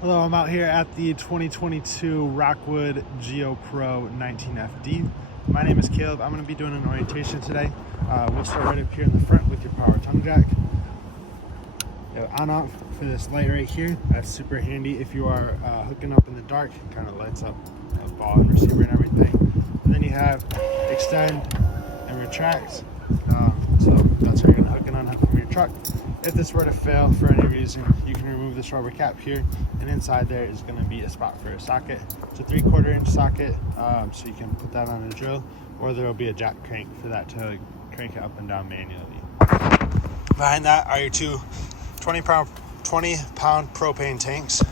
Hello, I'm out here at the 2022 Rockwood GeoPro 19FD. My name is Caleb. I'm going to be doing an orientation today. We'll start right up here in the front with your power tongue jack. On off for this light right here. That's super handy if you are hooking up in the dark. It kind of lights up the ball and receiver and everything. And then you have extend and retract. So that's how you're going to hook it on from your truck. If this were to fail for any reason, you can remove this rubber cap here, and inside there is going to be a spot for a socket. It's a 3/4 inch socket, so you can put that on a drill, or there will be a jack crank for that to crank it up and down manually. Behind that are your two 20-pound propane tanks.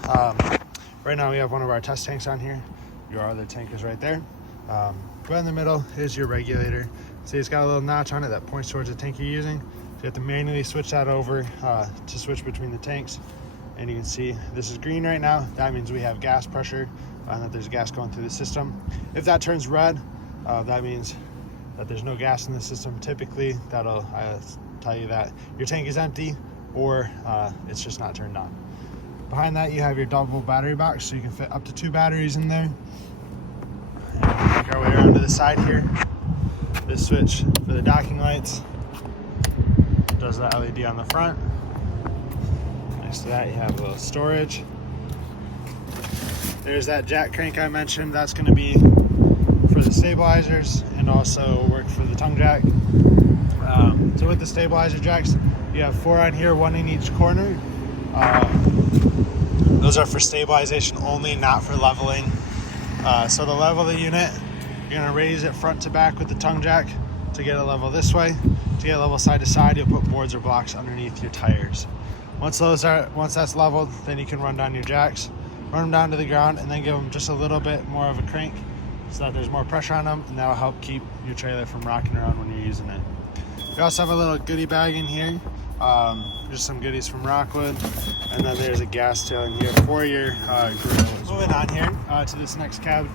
Right now we have one of our test tanks on here. Your other tank is right there. Right in the middle is your regulator. See, it's got a little notch on it that points towards the tank you're using. So you have to manually switch that over to switch between the tanks. And you can see this is green right now. That means we have gas pressure and that there's gas going through the system. If that turns red, that means that there's no gas in the system. Typically, that'll tell you that your tank is empty or it's just not turned on. Behind that, you have your double battery box, so you can fit up to 2 batteries in there. And we'll make our way around to the side here. This switch for the docking lights does the LED on the front. Next to that, you have a little storage. There's that jack crank I mentioned. That's going to be for the stabilizers and also work for the tongue jack. So with the stabilizer jacks, you have 4 on here, 1 in each corner. Those are for stabilization only, not for leveling. So to level the unit, you're going to raise it front to back with the tongue jack to get it level this way. To get it level side to side, you'll put boards or blocks underneath your tires. Once that's leveled, then you can run down your jacks, run them down to the ground, and then give them just a little bit more of a crank so that there's more pressure on them, and that'll help keep your trailer from rocking around when you're using it. We also have a little goodie bag in here, just some goodies from Rockwood, and then there's a gas tail in here for your grill. Moving on here to this next cab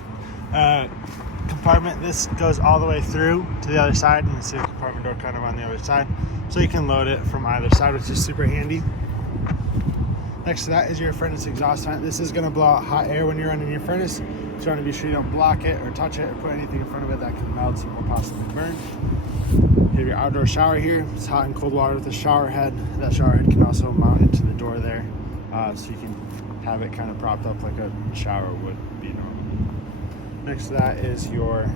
compartment. This goes all the way through to the other side. You can see the compartment door kind of on the other side, so you can load it from either side, which is super handy. Next to that is your furnace exhaust vent. This is going to blow out hot air when you're running your furnace, so you want to be sure you don't block it or touch it or put anything in front of it that can melt or possibly burn. You have your outdoor shower here. It's hot and cold water with a shower head. That shower head can also mount into the door there, so you can have it kind of propped up like a shower would be normal. Next to that is your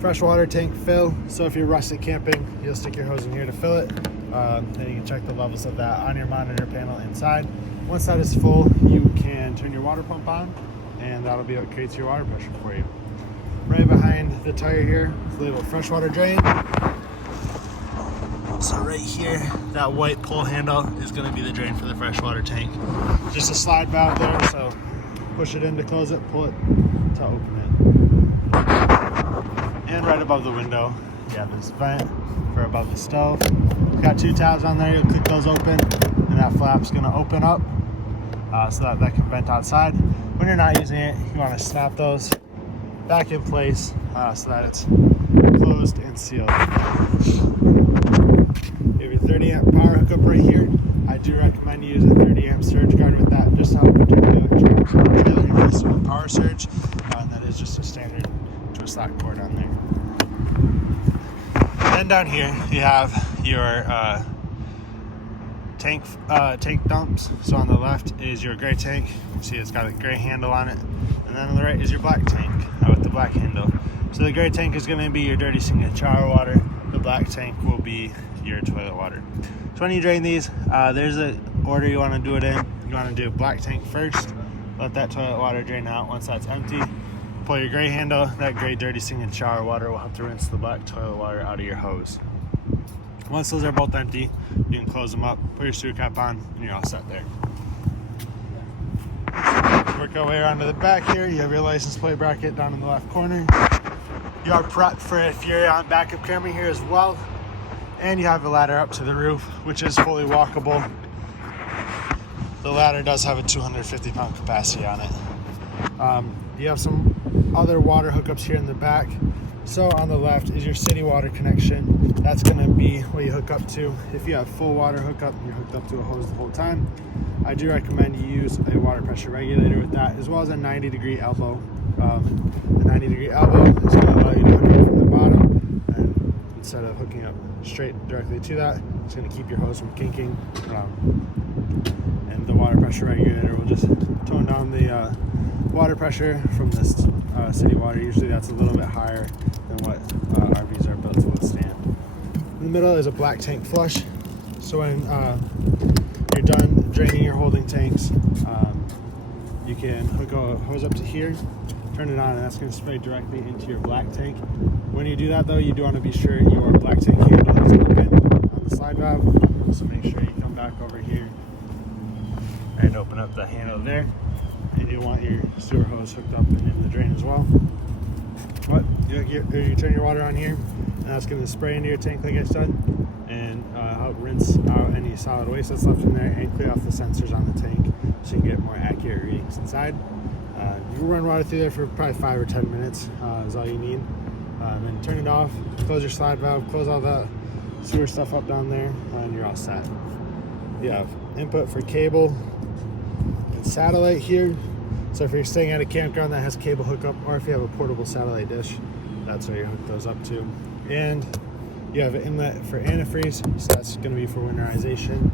freshwater tank fill. So if you're rustic camping, you'll stick your hose in here to fill it. Then you can check the levels of that on your monitor panel inside. Once that is full, you can turn your water pump on, and that'll be what creates your water pressure for you. Right behind the tire here is labeled freshwater drain. So right here, that white pull handle is going to be the drain for the freshwater tank. Just a slide valve there, so push it in to close it, pull it to open it. And right above the window, you have this vent for above the stove. It's got 2 tabs on there. You'll click those open, and that flap's going to open up so that can vent outside. When you're not using it, you want to snap those back in place so that it's closed and sealed. You have your 30 amp power hookup right here. I do recommend you use a 30 amp surge guard with that, just to help protect the electronics on the trailer in case of a power surge. And that is just a standard twist lock cord on there. Then down here you have your tank dumps. So on the left is your gray tank. You see it's got a gray handle on it, and then on the right is your black tank with the black handle. So the gray tank is going to be your dirty sink shower water. The black tank will be your toilet water. So when you drain these, there's an order you want to do it in. You want to do black tank first, let that toilet water drain out. Once that's empty, pull your gray handle. That gray dirty sink and shower water will have to rinse the black toilet water out of your hose. Once those are both empty, you can close them up, put your screw cap on, and you're all set there. Work our way around to the back here. You have your license plate bracket down in the left corner. You are prepped for if you're on backup camera here as well. And you have a ladder up to the roof, which is fully walkable. The ladder does have a 250-pound capacity on it. You have some other water hookups here in the back. So on the left is your city water connection. That's gonna be what you hook up to. If you have full water hookup, you're hooked up to a hose the whole time. I do recommend you use a water pressure regulator with that, as well as a 90-degree elbow. The 90-degree elbow is gonna allow you to hook up from the bottom, and instead of hooking up straight directly to that, it's gonna keep your hose from kinking. And the water pressure regulator will just tone down the water pressure from this city water. Usually that's a little bit higher than what RVs are built to withstand. In the middle is a black tank flush. So when you're done draining your holding tanks, you can hook a hose up to here, turn it on, and that's going to spray directly into your black tank. When you do that though, you do want to be sure your black tank handle is open on the slide valve. So make sure you come back over here and open up the handle there. And you want your sewer hose hooked up and in the drain as well. But you turn your water on here, and that's going to spray into your tank like I said, and help rinse out any solid waste that's left in there and clear off the sensors on the tank so you can get more accurate readings inside. You can run water through there for probably 5 or 10 minutes is all you need. Then turn it off, close your slide valve, close all the sewer stuff up down there, and you're all set. You have input for cable and satellite here. So if you're staying at a campground that has cable hookup, or if you have a portable satellite dish, that's where you hook those up to. And you have an inlet for antifreeze, so that's going to be for winterization.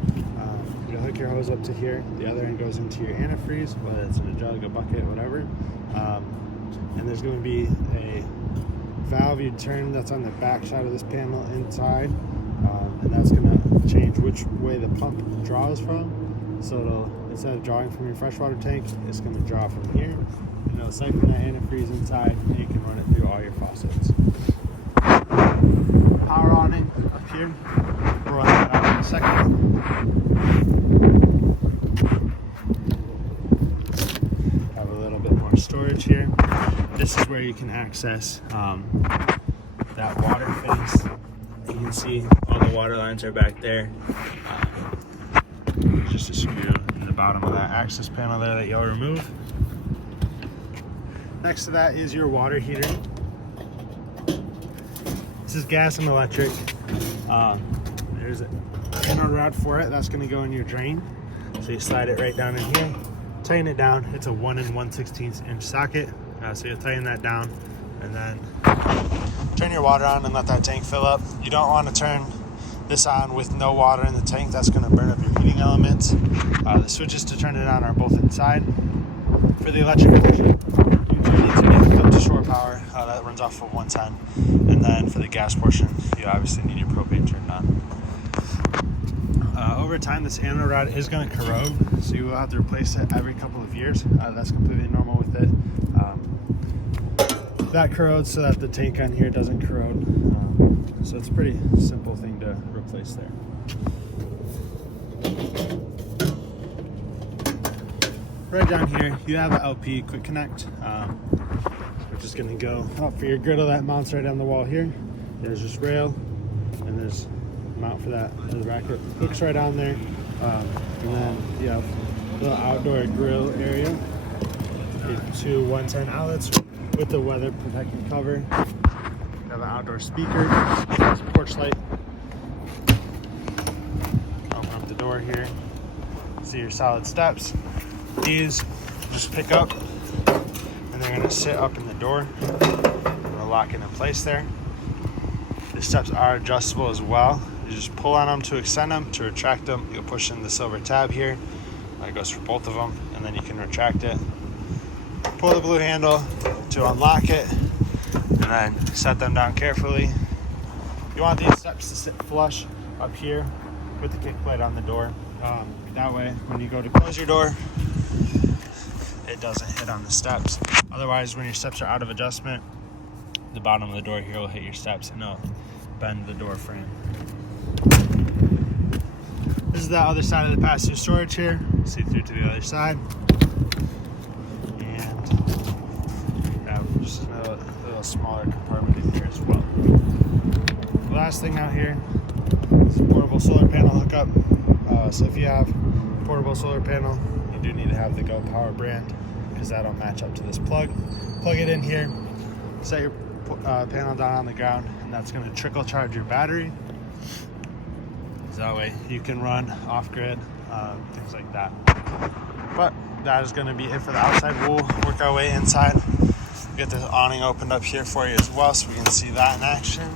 You hook your hose up to here. The other end goes into your antifreeze, whether it's in a jug, a bucket, whatever. And there's going to be a valve you turn that's on the back side of this panel inside, and that's going to change which way the pump draws from. So it'll, instead of drawing from your freshwater tank, it's going to draw from here, and it'll siphon that antifreeze inside, and you can run it through all your faucets. Power awning up here. We'll run that out in a second. Have a little bit more storage here. This is where you can access that water face. You can see all the water lines are back there. Just a screw in the bottom of that access panel there that you'll remove. Next to that is your water heater. This is gas and electric. There's an inner rod for it. That's going to go in your drain. So you slide it right down in here, tighten it down. It's a 1 1/16 inch socket. So you'll tighten that down and then turn your water on and let that tank fill up. You don't want to turn this on with no water in the tank. That's going to burn up your heating elements. The switches to turn it on are both inside. For the electric portion, you do need to get hooked up to shore power. That runs off of 110. And then for the gas portion, you obviously need your propane turned on. Over time, this anode rod is going to corrode, so you will have to replace it every couple of years. That's completely normal with it. That corrodes so that the tank on here doesn't corrode. So it's a pretty simple thing to replace there. Right down here, you have an LP quick connect, which is going to go up for your griddle that mounts right on the wall here. There's this rail, and there's a mount for that. The bracket hooks right on there, and then you have a little outdoor grill area. Two 110 outlets with the weather protecting cover. You have an outdoor speaker, porch light. Open up the door here. See your solid steps. These just pick up, and they're going to sit up in the door. We'll lock it in place there. The steps are adjustable as well. You just pull on them to extend them. To retract them, you'll push in the silver tab here. That goes for both of them, and then you can retract it. Pull the blue handle to unlock it, and then set them down carefully. You want these steps to sit flush up here with the kick plate on the door. That way, when you go to close your door, it doesn't hit on the steps. Otherwise, when your steps are out of adjustment, the bottom of the door here will hit your steps and it'll bend the door frame. This is the other side of the passenger storage here. See through to the other side. Just a little smaller compartment in here as well. The last thing out here is a portable solar panel hookup. So if you have a portable solar panel, you do need to have the Go Power brand because that'll match up to this plug. Plug it in here, set your panel down on the ground, and that's going to trickle charge your battery. So that way you can run off-grid, things like that. But that is going to be it for the outside. We'll work our way inside. Get this awning opened up here for you as well, so we can see that in action.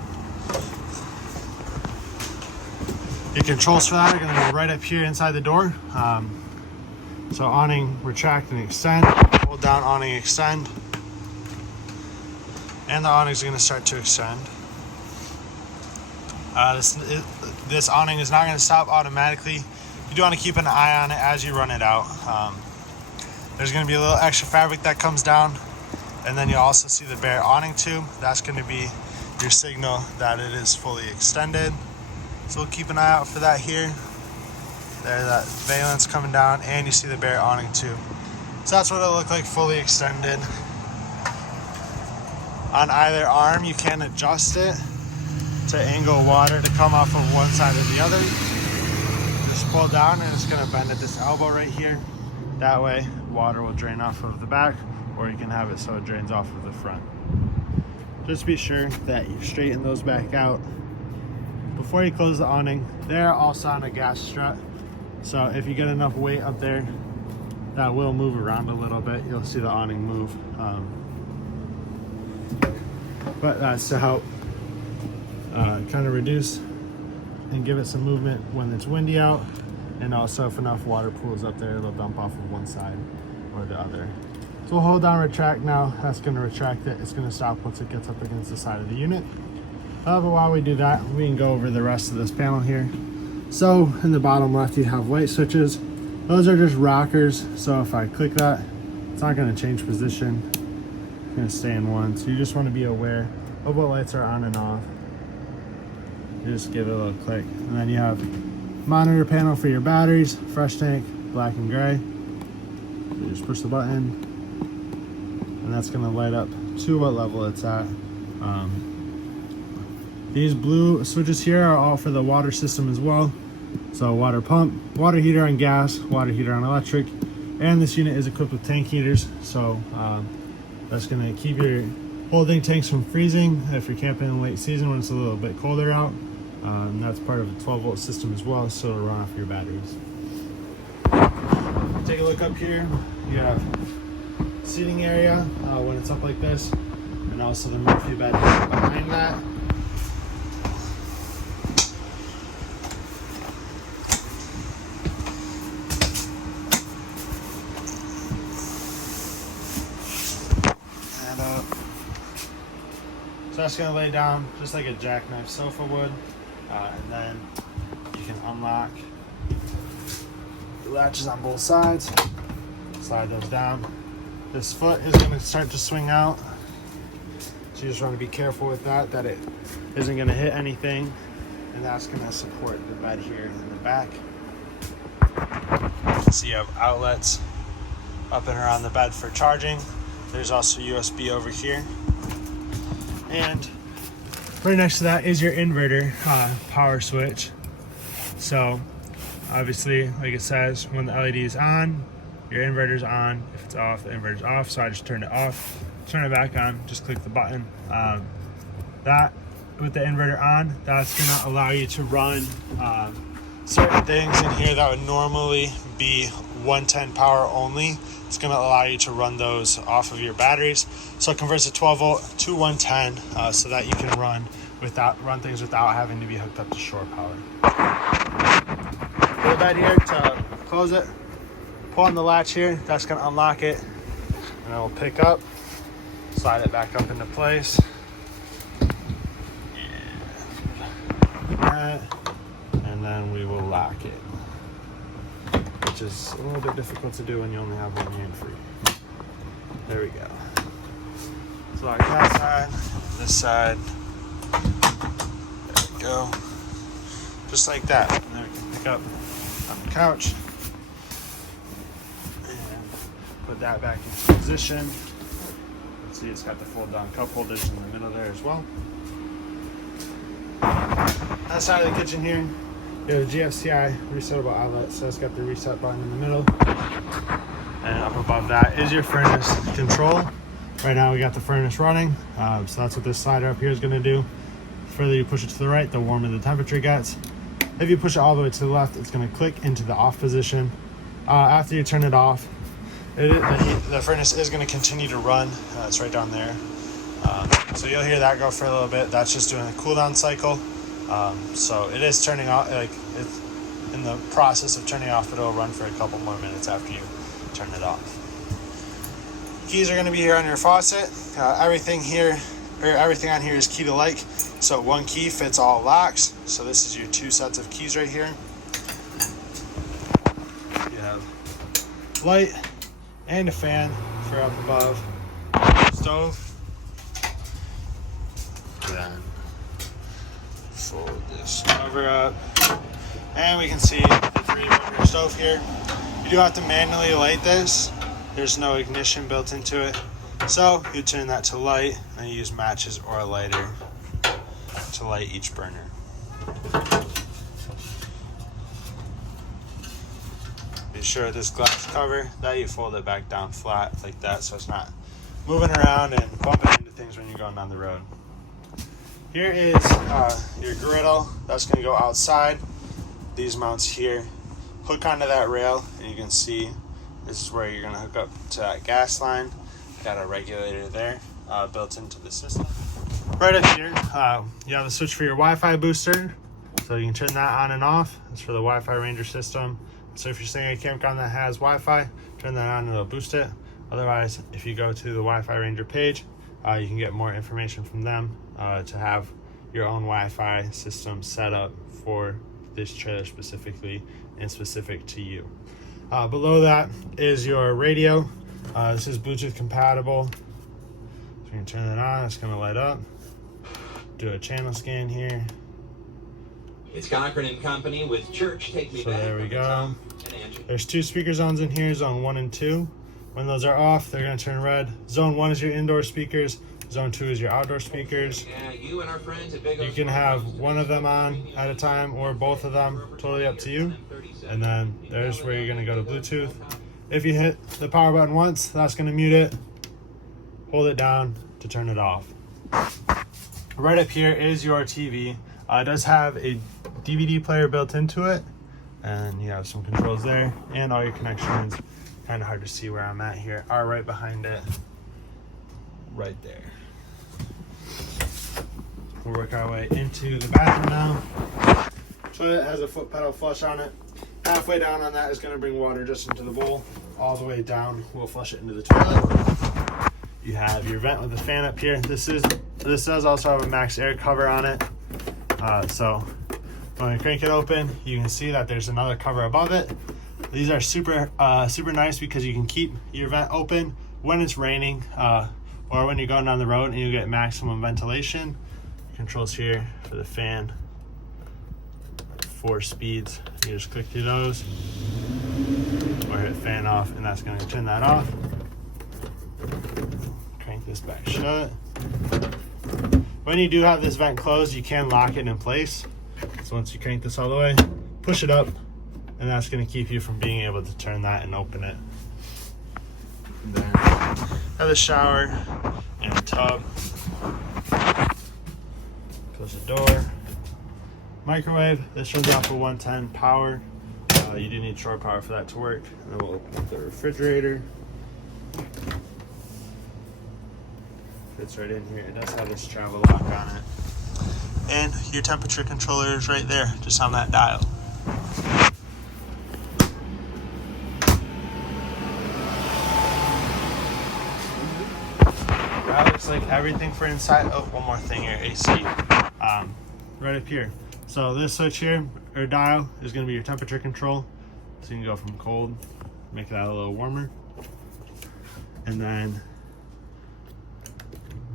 Your controls for that are going to be right up here inside the door. So awning, retract and extend. Hold down, awning, extend. And the awning is going to start to extend. This awning is not going to stop automatically. You do want to keep an eye on it as you run it out. There's going to be a little extra fabric that comes down. And then you'll also see the bare awning tube. That's going to be your signal that it is fully extended. So we'll keep an eye out for that here. There, that valence coming down, and you see the bare awning tube. So that's what it'll look like fully extended. On either arm, you can adjust it to angle water to come off of one side or the other. Just pull down and it's going to bend at this elbow right here. That way, water will drain off of the back, or you can have it so it drains off of the front. Just be sure that you straighten those back out before you close the awning. They're also on a gas strut, so if you get enough weight up there, that will move around a little bit. You'll see the awning move. But that's to help kind of reduce and give it some movement when it's windy out, and also if enough water pools up there, it'll dump off of one side or the other. So we'll hold down retract now. That's going to retract it. It's going to stop once it gets up against the side of the unit. But while we do that, we can go over the rest of this panel here. So in the bottom left, you have light switches. Those are just rockers. So if I click that, it's not going to change position. It's going to stay in one. So you just want to be aware of what lights are on and off. You just give it a little click. And then you have monitor panel for your batteries, fresh tank, black and gray. You just push the button, and that's going to light up to what level it's at. These blue switches here are all for the water system as well. So water pump, water heater on gas, water heater on electric, and this unit is equipped with tank heaters. So that's going to keep your holding tanks from freezing if you're camping in the late season when it's a little bit colder out. And that's part of a 12-volt system as well, so it'll run off your batteries. Take a look up here. You have seating area when it's up like this, and also the Murphy bed behind that. So that's going to lay down just like a jackknife sofa would, and then you can unlock the latches on both sides, slide those down. This foot is going to start to swing out, so you just want to be careful with that it isn't going to hit anything, and that's going to support the bed here in the back. So you have outlets up and around the bed for charging. There's also USB over here. And right next to that is your inverter power switch. So obviously, like it says, when the LED is on, your inverter's on. If it's off, the inverter's off. So I just turned it off. Turn it back on, just click the button. That, with the inverter on, that's gonna allow you to run certain things in here that would normally be 110 power only. It's going to allow you to run those off of your batteries. So it converts a 12 volt to 110 so that you can run things without having to be hooked up to shore power. Pull that here to close it. Pull on the latch here. That's going to unlock it, and it will pick up. Slide it back up into place. And then we will lock it, which is a little bit difficult to do when you only have one hand free. There we go. So lock that side, this side. There we go. Just like that. And then we can pick up on the couch and put that back into position. Let's see, it's got the fold down cup holders in the middle there as well. That side of the kitchen here, you have a GFCI resettable outlet, so it's got the reset button in the middle. And up above that is your furnace control. Right now we got the furnace running, so that's what this slider up here is going to do. The further you push it to the right, the warmer the temperature gets. If you push it all the way to the left, it's going to click into the off position. After you turn it off, the furnace is going to continue to run. It's right down there. So you'll hear that go for a little bit. That's just doing a cool down cycle. So it is turning off, like it's in the process of turning off, but it'll run for a couple more minutes after you turn it off. Keys are going to be here on your faucet. Everything on here is key to like, so one key fits all locks. So this is your 2 sets of keys right here. You have light and a fan for up above. Stove. Then fold this cover up, and we can see the 3-burner stove here. You do have to manually light this. There's no ignition built into it, so you turn that to light and you use matches or a lighter to light each burner. Be sure this glass cover that you fold it back down flat like that, so it's not moving around and bumping into things when you're going down the road. Here is your griddle. That's going to go outside. These mounts here hook onto that rail, and you can see this is where you're going to hook up to that gas line. Got a regulator there built into the system. Right up here, you have the switch for your Wi-Fi booster, so you can turn that on and off. It's for the Wi-Fi Ranger system. So if you're staying at a campground that has Wi-Fi, turn that on and it'll boost it. Otherwise, if you go to the Wi-Fi Ranger page, you can get more information from them to have your own Wi-Fi system set up for this trailer specifically and specific to you. Below that is your radio. This is Bluetooth compatible. So you can turn that on, it's going to light up. Do a channel scan here. It's Cochran and Company with Church Take Me So Back. there we go. There's 2 speaker zones in here, zone 1 and 2. When those are off, they're going to turn red. Zone 1 is your indoor speakers. Zone 2 is your outdoor speakers. You and our friends at You can have one of them on at a time or both of them, totally up to you. And then there's where you're going to go to Bluetooth. If you hit the power button once, that's going to mute it. Hold it down to turn it off. Right up here is your TV. It does have a DVD player built into it, and you have some controls there, and all your connections. Kind of hard to see where I'm at here, are right behind it, right there. We'll work our way into the bathroom now. Toilet has a foot pedal flush on it. Halfway down on that is going to bring water just into the bowl. All the way down, we'll flush it into the toilet. You have your vent with a fan up here. This does also have a max air cover on it. So when I crank it open, you can see that there's another cover above it. These are super nice because you can keep your vent open when it's raining or when you're going down the road and you get maximum ventilation. Controls here for the fan, 4 speeds. You just click through those or hit fan off, and that's going to turn that off. Crank this back shut. When you do have this vent closed, you can lock it in place. So once you crank this all the way, push it up, and that's going to keep you from being able to turn that and open it. And then have the shower and a tub. Close the door. Microwave. This runs off of 110 power. You do need shore power for that to work. And then we'll open up the refrigerator. Fits right in here. It does have this travel lock on it. And your temperature controller is right there, just on that dial. That looks like everything for inside. Oh, one more thing here, AC. Right up here. So this switch here, or dial, is going to be your temperature control. So you can go from cold, make that a little warmer. And then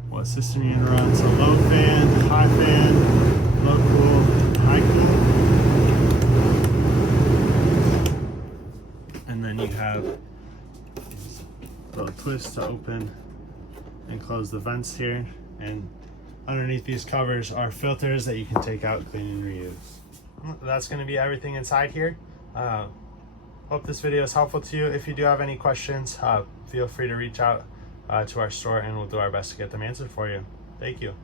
what system you're going to run. So low fan, high fan, low cool, high cool. And then you have a little twist to open and close the vents here. And underneath these covers are filters that you can take out, clean, and reuse. That's going to be everything inside here. Hope this video is helpful to you. If you do have any questions, feel free to reach out to our store, and we'll do our best to get them answered for you. Thank you.